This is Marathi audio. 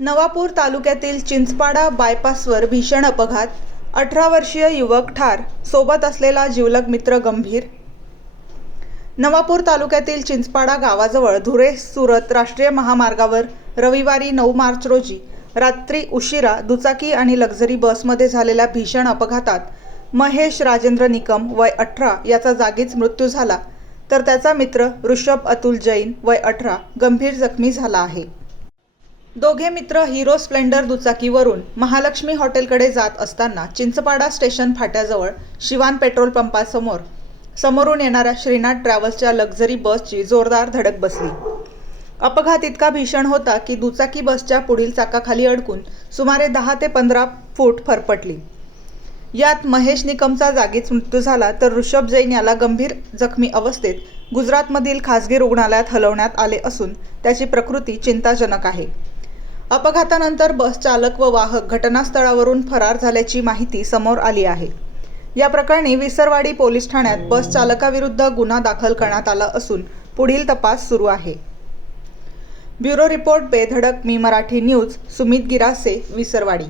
नवापूर तालुक्यातील चिंचपाडा बायपासवर भीषण अपघात, 18 वर्षीय युवक ठार, सोबत असलेला जिवलग मित्र गंभीर. नवापूर तालुक्यातील चिंचपाडा गावाजवळ धुळे-सुरत राष्ट्रीय महामार्गावर रविवारी 9 मार्च रोजी रात्री उशिरा दुचाकी आणि लक्झरी बसमध्ये झालेल्या भीषण अपघातात महेश राजेंद्र निकम वय 18 याचा जागीच मृत्यू झाला, तर त्याचा मित्र ऋषभ अतुल जैन वय 18 गंभीर जखमी झाला आहे. दोघे मित्र हिरो स्प्लेंडर दुचाकीवरून महालक्ष्मी हॉटेलकडे जात असताना चिंचपाडा स्टेशन फाट्याजवळ शिवान पेट्रोल पंपासमोर समोरून येणाऱ्या श्रीनाथ ट्रॅव्हल्सच्या लक्झरी बसची जोरदार धडक बसली. अपघात इतका भीषण होता की दुचाकी बसच्या पुढील चाकाखाली अडकून सुमारे 10 ते 15 फूट फरफटली. यात महेश निकमचा जागीच मृत्यू झाला, तर ऋषभ जैन याला गंभीर जखमी अवस्थेत गुजरातमधील खासगी रुग्णालयात हलवण्यात आले असून त्याची प्रकृती चिंताजनक आहे. अपघातानंतर बस चालक व वाहक घटनास्थळावरून फरार झाल्याची माहिती समोर आली आहे. या प्रकरणी विसरवाडी पोलीस ठाण्यात बस चालकाविरुद्ध गुन्हा दाखल करण्यात आला असून पुढील तपास सुरू आहे. ब्युरो रिपोर्ट बेधडक मी मराठी न्यूज. सुमित गिरासे, विसरवाडी.